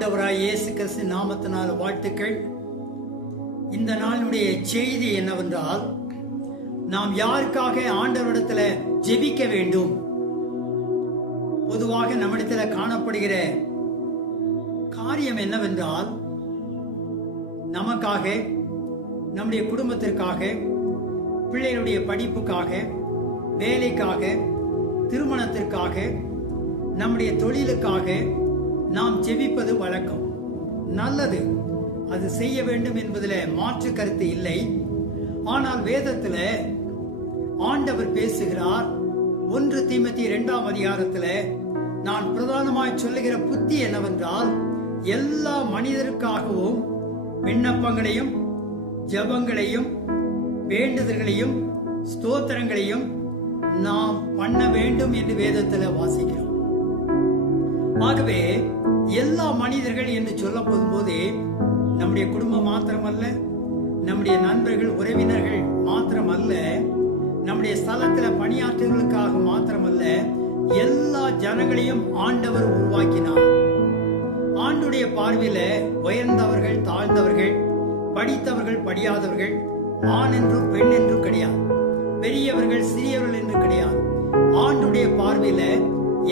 ஆண்டவராய் இயேசு கிறிஸ்து நாமத்தினால் வாழ்த்துக்கள். இந்த நாளுடைய செய்தி என்னவென்றால், நாம் யாருக்காக ஆண்டவரிடத்துல ஜெபிக்க வேண்டும்? பொதுவாக நம்மிடத்துல காணப்படுகிற காரியம் என்னவென்றால், நமக்காக, நம்முடைய குடும்பத்திற்காக, பிள்ளைகளுடைய படிப்புக்காக, வேலைக்காக, திருமணத்திற்காக, நம்முடைய தொழிலுக்காக நாம் ஜெபிப்பது வழக்கம். நல்லது, அது செய்ய வேண்டும் என்பதில் மாற்று கருத்து இல்லை. ஆனால் வேதத்தில் ஆண்டவர் பேசுகிறார். 1 தீமோத்தேயு 2ஆம் அதிகாரத்தில் நான் பிரதானமாய் சொல்லுகிற புத்தி என்னவென்றால், எல்லா மனிதருக்காகவும் விண்ணப்பங்களையும் ஜெபங்களையும் வேண்டுதல்களையும் ஸ்தோத்திரங்களையும் நாம் பண்ண வேண்டும் என்று வேதத்தில் வாசிக்கிறோம். ஆகவே எல்லா மனிதர்கள் என்று சொல்ல போகும்போது நம்முடைய குடும்பம் மாத்திரமல்ல, நம்முடைய நண்பர்கள் உறவினர்கள் மாத்திரமல்ல, நம்முடைய ஸ்தலத்தில் பணியாற்றுவதற்காக மாத்திரமல்ல, எல்லா ஜனங்களையும் ஆண்டவர் உருவாக்கினார். ஆண்டுடைய பார்வையில உயர்ந்தவர்கள் தாழ்ந்தவர்கள், படித்தவர்கள் படியாதவர்கள், ஆண் என்றும் பெண் என்றும் கிடையாது, பெரியவர்கள் சிறியவர்கள் என்று கிடையாது. ஆண்டுடைய பார்வையில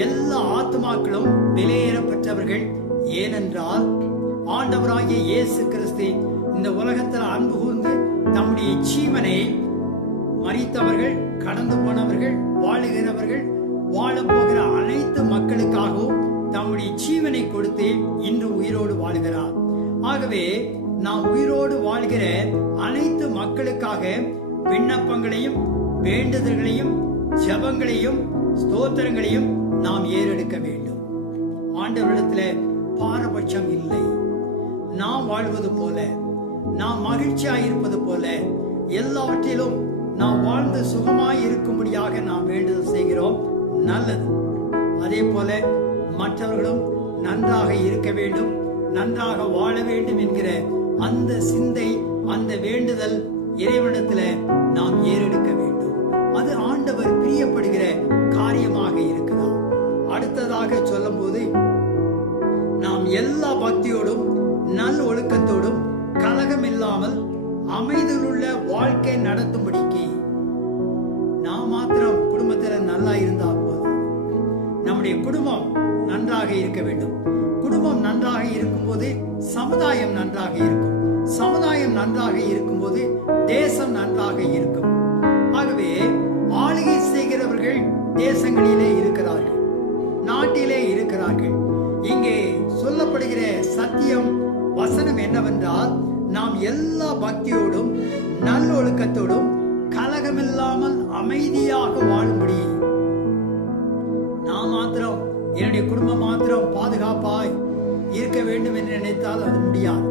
எல்லா ஆத்மாக்களும் விலையேற பெற்றவர்கள். ஏனென்றால் ஆண்டவராகிய இயேசு கிறிஸ்து இந்த உலகத்தில் அன்பு கூர்ந்து தம்முடைய ஜீவனை மரித்தவர்கள், கடந்து போனவர்கள், வாழுகிறவர்கள், வாழப்போகிற அனைத்து மக்களுக்காகவும் தம்முடைய ஜீவனை கொடுத்து இன்று உயிரோடு வாழுகிறார். ஆகவே நாம் உயிரோடு வாழ்கிற அனைத்து மக்களுக்காக விண்ணப்பங்களையும் வேண்டுதல்களையும் ஜெபங்களையும் ஸ்தோத்திரங்களையும் நாம் ஏறெடுக்க வேண்டும். ஆண்டவரிடத்தில் பாரபட்சம் இல்லை. நாம் வாழ்வது போல, நாம் மகிழ்ச்சியாய் இருப்பது போல, எல்லாவற்றிலும் நாம் வாழ்ந்து சுகமாய் இருக்கும்படியாக நாம் வேண்டுதல் செய்கிறோம். நல்லது. அதே போல மற்றவர்களும் நன்றாக இருக்க வேண்டும், நன்றாக வாழ வேண்டும் என்கிற அந்த சிந்தை, அந்த வேண்டுதல் இறைவனிடத்தில் நாம் ஏறெடுக்க வேண்டும். அது ஆண்டவர் பிரியப்படுகிற காரியமாக இருக்கிறார். அடுத்ததாக சொல்லும் போது, நாம் எல்லா பக்தியோடும் நல் ஒழுக்கத்தோடும் கலகம் இல்லாமல் அமைதியுள்ள வாழ்க்கை நடத்தும்படிக்கு நாம் மாத்திரம் குடும்பத்தில் நல்லா இருந்தால் போதும். நம்முடைய குடும்பம் நன்றாக இருக்க வேண்டும். குடும்பம் நன்றாக இருக்கும்போது சமுதாயம் நன்றாக இருக்கும். சமுதாயம் நன்றாக இருக்கும்போது தேசம் நன்றாக இருக்கும். ஆகவே ஆளுகை செய்கிறவர்கள் தேசங்களிலே இருக்கிறார்கள், நாட்டிலே இருக்கிறார்கள். இங்கே சொல்லப்படுகிற சத்தியம் வசனம் என்னவென்றால், நாம் எல்லா பக்தியோடும் நல்லொழுக்கத்தோடும் கலகமில்லாமல் அமைதியாக வாழும்படி நான் மாத்திரம், என்னுடைய குடும்பம் மாத்திரம் பாதுகாப்பாய் இருக்க வேண்டும் என்று நினைத்தால் அது முடியாது.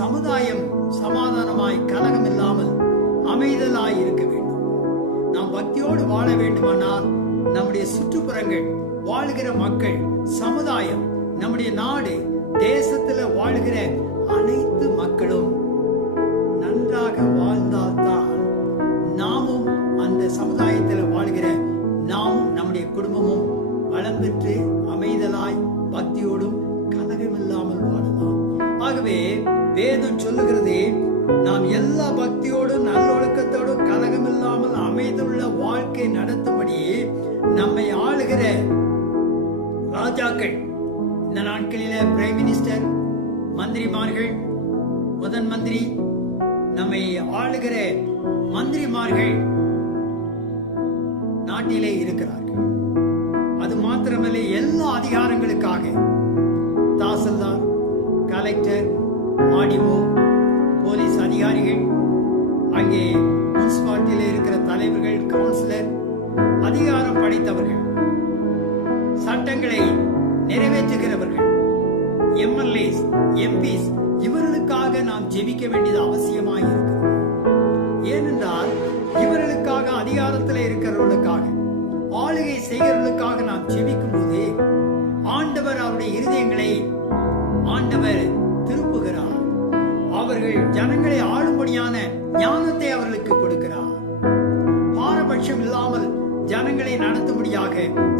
சமுதாயம் சமாதானமாய் கலகம் இல்லாமல் அமைதலாய் இருக்க வேண்டும். நாம் பக்தியோடு வாழ வேண்டுமானால் நம்முடைய சுற்றுப்புறங்கள், வாழ்கிற மக்கள், சமுதாயம், நம்முடைய நாடு, தேசத்துல வாழ்கிற அனைத்து மக்களும் நன்றாக வாழ்ந்தால்தான் நாமும் அந்த சமுதாயத்தில் வாழ்கிற நாமும் நம்முடைய குடும்பமும் வளம் பெற்று அமைதலாய் பக்தியோடும் கலகமில்லாமல் வாழலாம். ஆகவே வேதம் சொல்லுகிறது, நாம் எல்லா பக்தியோடும் நல்லொழுக்கத்தோடும் கலகமில்லாமல் அமைதியுள்ள வாழ்க்கை நடத்தும்படி நம்மை ஆளுகிற ராஜாக்கள், இந்த நாட்களில பிரைம் மினிஸ்டர், மந்திரிமார்கள், முதன் மந்திரி, நம்மை ஆளுகிற மந்திரிமார்கள் நாட்டிலே இருக்கிறார்கள். அது மாத்திரமல்ல, எல்லா அதிகாரங்களுக்காக தாசில்தார், கலெக்டர், ஆர்டிஓ, போலீஸ் அதிகாரிகள், அங்கே முனிசிபாலிட்டியில இருக்கிற தலைவர்கள், கவுன்சிலர், அதிகாரம் படைத்தவர்கள், சட்டங்களை நிறைவேற்றுகிறவர்கள், எம்எல்ஏஸ், எம்பிஸ், இவர்களுக்காக நாம் ஜெபிக்க வேண்டியது அவசியமாக இருக்கிறது. ஏனென்றால் இவர்களுக்காக, அதிகாரத்தில் இருக்கிறவர்களுக்காக, ஆளுகை செய்கிறவர்களுக்காக நாம் ஜெபிக்கும் போது ஆண்டவர் அவருடைய இருதயங்களை ஆண்டவர் திருப்புகிறார். அவர்கள் ஜனங்களை ஆளும்படியான ஞானத்தை அவர்களுக்கு கொடுக்கிறார். பாரபட்சம் இல்லாமல் ஜனங்களை நடத்தும்படியாக,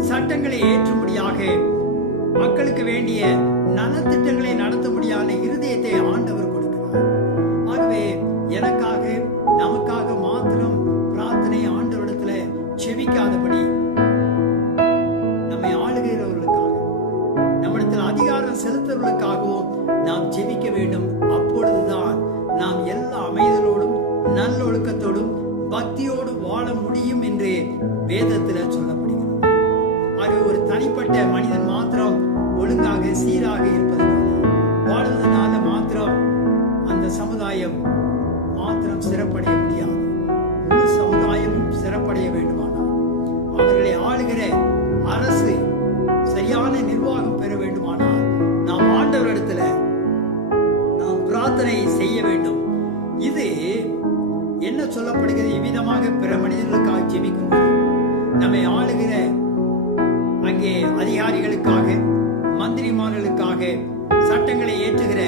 சட்டங்களை ஏற்றும்படியாக, மக்களுக்கு வேண்டிய நலத்திட்டங்களை வேண்டும். அப்பொழுதுதான் நாம் எல்லா அமைதலோடும் நல்லொழுக்கத்தோடும் பக்தியோடு வாழ முடியும் என்று வேதத்தில் சொல்லப்படுகிறது. ஆகவே ஒரு தனிப்பட்ட மனிதன் மாத்திரம் ஒழுங்காக சீராக இருப்பதனால வாழ்வதனால மாத்திரம் அந்த சமுதாயம் மாத்திரம் சிறப்படைய முடியாது. முழு சமுதாயமும் சிறப்படைய வேண்டுமானால் அவர்களை ஆளுகிற அரசு சரியான நிர்வாகம் பெற வேண்டுமானால் நாம் ஆண்டவரிடத்துல நாம் பிரார்த்தனை செய்ய வேண்டும். இது என்ன சொல்லப்படுகிறது? இவ்விதமாக பிற மனிதர்களுக்காக ஜெபிக்கும் போது நம்மை ஆளுகிற அங்கே அதிகாரிகளுக்காக, மந்திரிமார்களுக்காக, சட்டங்களை ஏற்றுகிற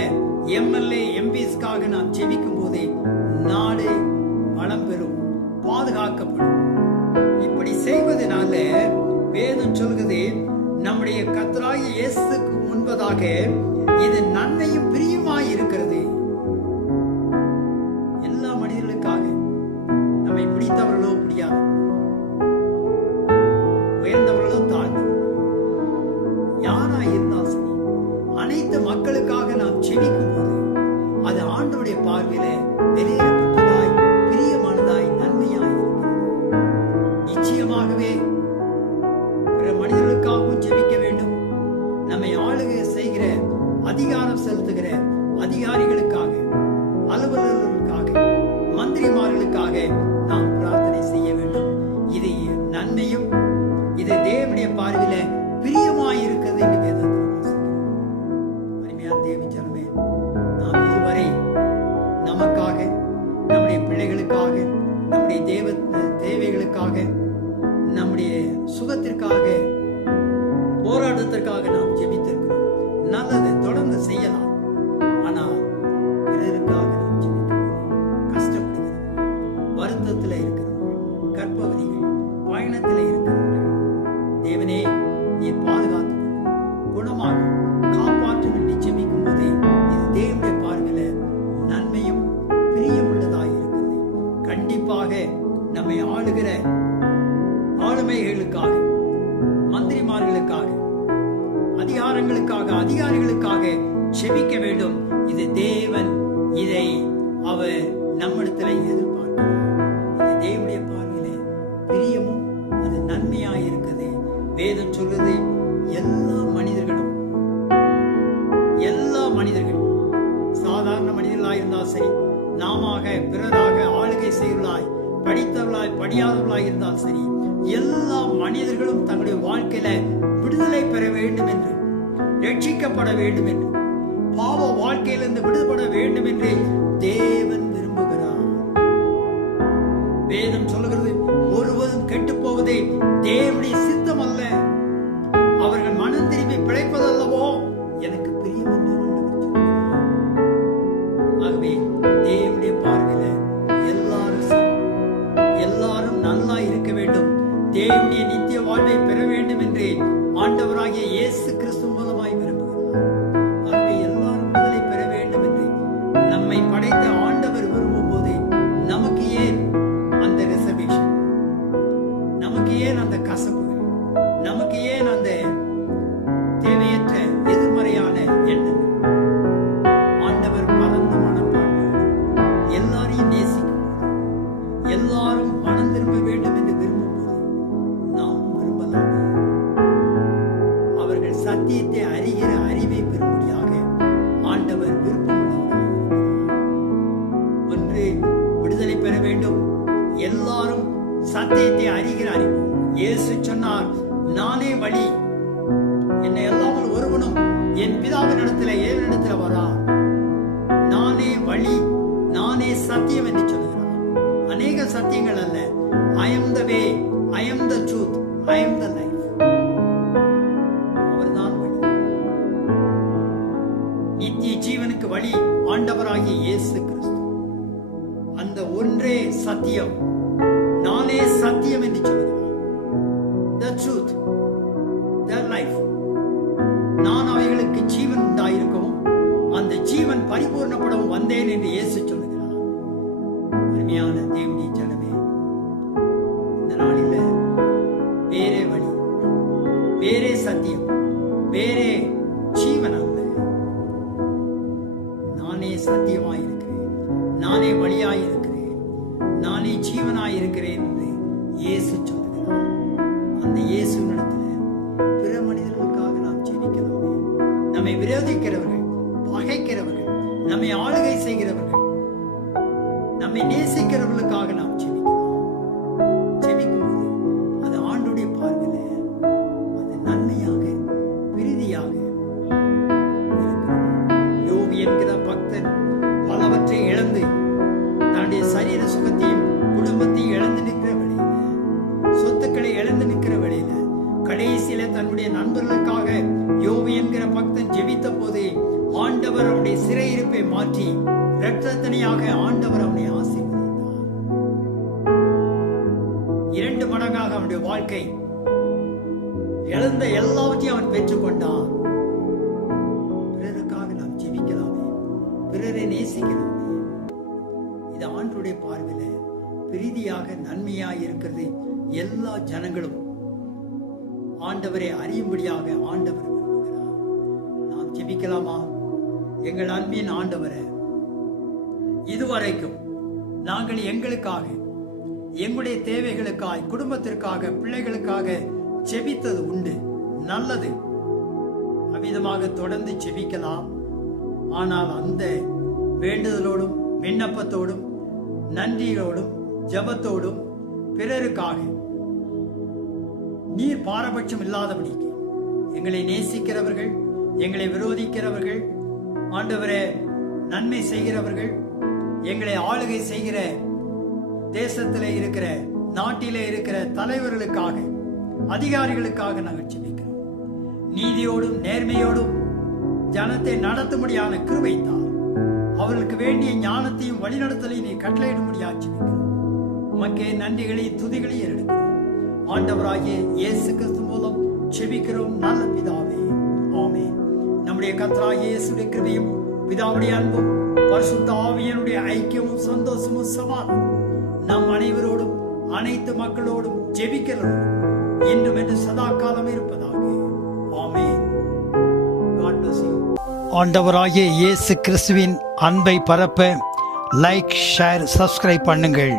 எம்எல்ஏ எம்பிஸ்க்காக நாம் ஜெபிக்கும் போதே நாடு வளம் பெறும், பாதுகாக்கப்படும். இப்படி செய்வதனால வேதம் சொல்கிறது, நம்முடைய கர்த்தராகிய இயேசுவுக்கு முன்பதாக இது நன்மையும் பிரியுமாய் இருக்கிறது. எல்லா மனிதர்களுக்காக, நம்மை பிடித்தவர்களோ பிடியாது, உயர்ந்தவர்களோ தாழ்ந்தவர்களோ யாராய் இருந்தால் சரி, அனைத்து மக்களுக்காக நாம் ஜெபிக்கும் போது அது ஆண்டவருடைய பார்வையில வெளியேறப்பட்டதாய், பிரியமானதாய், நன்மையாய் இருக்கிறது. நிச்சயமாகவே பிற மனிதர்களுக்காகவும் ஜெபிக்க வேண்டும். நம்மை ஆளுகை செய்கிற, அதிகாரம் செலுத்துகிற அதிகாரிகளுக்காக, அலுவலர்களுக்காக, மந்திரிமார்களுக்காக நாம் பிரார்த்தனை செய்ய வேண்டும். இது நன்மையும் இது தேவனுடைய பார்வையில பிரியமாய் இருக்கிறது என்று வேதத்தில் அருமையான தேவ ஜனமே, நாம் இதுவரை நமக்காக, நம்முடைய பிள்ளைகளுக்காக, நம்முடைய தேவைகளுக்காக, நம்முடைய சுகத்திற்காக, போராட்டத்திற்காக நாம் ஜெபித்திருக்கிறோம். நல்லது, தொடர்ந்து செய்யலாம். ஆனால் பிறருக்காக நாம் ஜெபிக்கிறோம். கஷ்டப்படுகிறோம், வருத்தத்தில் இருக்கிறவர்கள், கர்ப்பவதிகள், பயணத்தில் இருக்கிறவர்கள், தேவனே நீர் பாதுகாத்து குணமாகும், காப்பாற்றும் என்று ஜெபிக்கும் போதே இது தேவனுடைய பார்வையில நன்மையும் பிரியமுள்ளதாக இருக்கிறது. கண்டிப்பாக நம்மை ஆளுகிற ஆளுமைகளுக்காக, மந்திரிமார்களுக்காக, அதிகாரிகளுக்காக ஜெபிக்க வேண்டும். இது தேவன், இதை அவர் நம்மிடத்தில் எதிர்பார்க்கிறார். இது தேவனுடைய பார்வையில பிரியமும் அது நன்மையாய் இருக்கிறது. வேதம் சொல்றது, எல்லா மனிதர்களும் சாதாரண மனிதர்களாய் இருந்தால் சரி, நாமாக பிறராக ஆளுகை செய்வர்களாய், படித்தவர்களாய் படியாதவர்களாய் இருந்தால் சரி, எல்லா மனிதர்களும் தங்களுடைய வாழ்க்கையில விடுதலை பெற வேண்டும் என்று, ரட்சிக்கப்பட வேண்டும் என்று, பாவ வாழ்க்கையிலிருந்து விடுபட வேண்டும் என்று தேவன் விரும்புகிறார். வேதம் சொல்லுகிறது, ஒருவரும் கெட்டு போவதே தேவனுடைய சித்தம் அல்ல, அவர்கள் மனம் திரும்பி பிழைப்பதல்லவோ எனக்கு பிரியம் என்று ஆண்டவர் சொல்கிறார். ஆகவே தேவனுடைய பார்வையில எல்லாரும் நல்லா இருக்க வேண்டும், தேவனுடைய நித்திய வாழ்வை பெற வேண்டும் என்று ஆண்டவராகிய இயேசு கிறிஸ்து மூலமாய் விரும்புகிறார். ஆகவே எல்லாரும் விடுதலை பெற வேண்டும் என்று நம்மை படைத்த ஆண்டவர் விரும்பும் போது நமக்கு ஏன் அந்த ரிசர்வேஷன், நமக்கு ஏன் அந்த கசப்புகள், நமக்கு ஏன் அந்த தேவையற்ற எதிர்மறையான எண்ணங்கள்? ஆண்டவர் பரந்த மனப்பான்மையோடு எல்லாரையும் நேசிக்கும் போது, எல்லாரும் மனம் திரும்ப வேண்டும் என்று விரும்பும் போது நாம் விரும்பலாமே. அவர்கள் சத்தியத்தை அறிகிற அறிவை பெறும்படியாக ஆண்டவர் விருப்பமுள்ளவராக இருக்கிறார். ஒன்று, விடுதலை பெற வேண்டும், எல்லாரும் சத்தியத்தை அறிகிற அறிவு. இயேசு சொன்னார், நானே வழி, என்னை அல்லாமல் ஒருவனும் என் பிதாவினிடத்தில் ஏவனிடத்தில் வரா. நானே வழி, நானே சத்தியம் என்று சொல்கிறார். அநேக சத்தியங்கள் அல்ல. I am the way, I am the truth, I am the life. அவர்தான் வழி. நித்திய ஜீவனுக்கு வழி ஆண்டவராகிய இயேசு கிறிஸ்து. அந்த ஒன்றே சத்தியம், நானே சத்தியம் என்று சொல்கிறார். The truth, the life. நான் அவைகளுக்கு ஜீவன் உண்டாயிருக்கவும் அந்த ஜீவன் பரிபூர்ணப்படவும் வந்தேன் என்று இயேசு சொல்கிறார். அருமையான தேவனுடைய ஜனமே, இந்த நாளில் வேறே வழி, வேறே சத்தியம், வேறே ஜீவன் அல்ல. சத்தியமாய் இருக்கிறேன், நானே வழியாய் இருக்கிறேன், நானே ஜீவனாய் இருக்கிறேன் என்று இயேசு சொல்லுகிறார். அந்த இயேசுவினிடத்தில் பிற மனிதர்களுக்காக நாம் ஜெபிக்கலாமே. நம்மை விரோதிக்கிறவர்கள், பகைக்கிறவர்கள், நம்மை ஆளுகை செய்கிறவர்கள், நம்மை நேசிக்கிறவர்களுக்காக நாம் ஜெபிக்கலாம். ஜெபிக்கும்போது அது ஆண்டுடைய பார்வையில அது நன்மையாக, பிரீதியாக இருக்கிறது. யோபு என்கிற பக்தன் பலவற்றை இழந்து தன்னுடைய சரீர சுகத்தையும் குடும்பத்தையும் இழந்து நிற்கிற வேளையில, சொத்துக்களை இழந்து நிற்கிற வேளையில, கடைசியில தன்னுடைய நண்பர்களுக்காக யோபு என்கிற பக்தன் ஜெபித்த போது ஆண்டவர் அவனுடைய சிறையிருப்பை மாற்றி இரட்டத்தனையாக ஆண்டவர் அவனை ஆசீர்வதித்தார். 2 மடங்காக அவனுடைய வாழ்க்கை, இழந்த எல்லாவற்றையும் அவன் பெற்றுக்கொண்டான். பிறருக்காக நாம் ஜெபிக்கலாமே, பிறரை நேசிக்கலாமே. இது ஆண்டவருடைய பார்வையில பிரீதியாக, நன்மையாக இருக்கிறது. எல்லா ஜனங்களும் ஆண்டவரை அறியும்படியாக ஆண்டவர் விரும்புகிறார். நாம் ஜெபிக்கலாமா? எங்கள் அன்பின் ஆண்டவரே, இதுவரைக்கும் நாங்கள் எங்களுக்காக, எங்களுடைய தேவைகளுக்காக, குடும்பத்திற்காக, பிள்ளைகளுக்காக ஜெபித்தது உண்டு, நல்லது. அவ்விதமாக தொடர்ந்து ஜெபிக்கலாம். ஆனால் அந்த வேண்டுதலோடும் விண்ணப்பத்தோடும் நன்றியோடும் ஜெபத்தோடும் பிறருக்காக நீர் பாரபட்சம் இல்லாதபடிக்கு எங்களை நேசிக்கிறவர்கள், எங்களை விரோதிக்கிறவர்கள், ஆண்டவரே நன்மை செய்கிறவர்கள், எங்களை ஆளுகை செய்கிற தேசத்திலே இருக்கிற, நாட்டிலே இருக்கிற தலைவர்களுக்காக, அதிகாரிகளுக்காக நாங்கள் ஜெபிக்கிறோம். நீதியோடும் நேர்மையோடும் ஜனத்தை நடத்தும்படியான கிருபை தார். அவர்களுக்கு வேண்டிய ஞானத்தையும் வழிநடத்தலையும் நீ கட்டளையிடும்படியாக ஜெபிக்கிறோம். உமக்கே நன்றிகளையும் துதிகளையும் எடுக்கிறோம். ஆண்டவராகிய இயேசு கிறிஸ்து மூலம் ஜெபிக்கிறோம் நல்ல பிதாவே, ஆமென். நம்முடைய கர்த்தராகிய இயேசுவின் கிருபையும் பிதாவுடைய அன்பும் பரிசுத்த ஆவியானுடைய ஐக்கியமும் சந்தோஷமும் சமாதானமும் நம் அனைவரோடும், அனைத்து மக்களோடும், ஜெபிக்கிறோம் இன்றும் என்று சதா காலம் இருப்பதாக. ஆமென். God bless you. ஆண்டவராகிய இயேசு கிறிஸ்துவின் அன்பை பரப்ப லைக், ஷேர், சப்ஸ்கிரைப் பண்ணுங்கள்.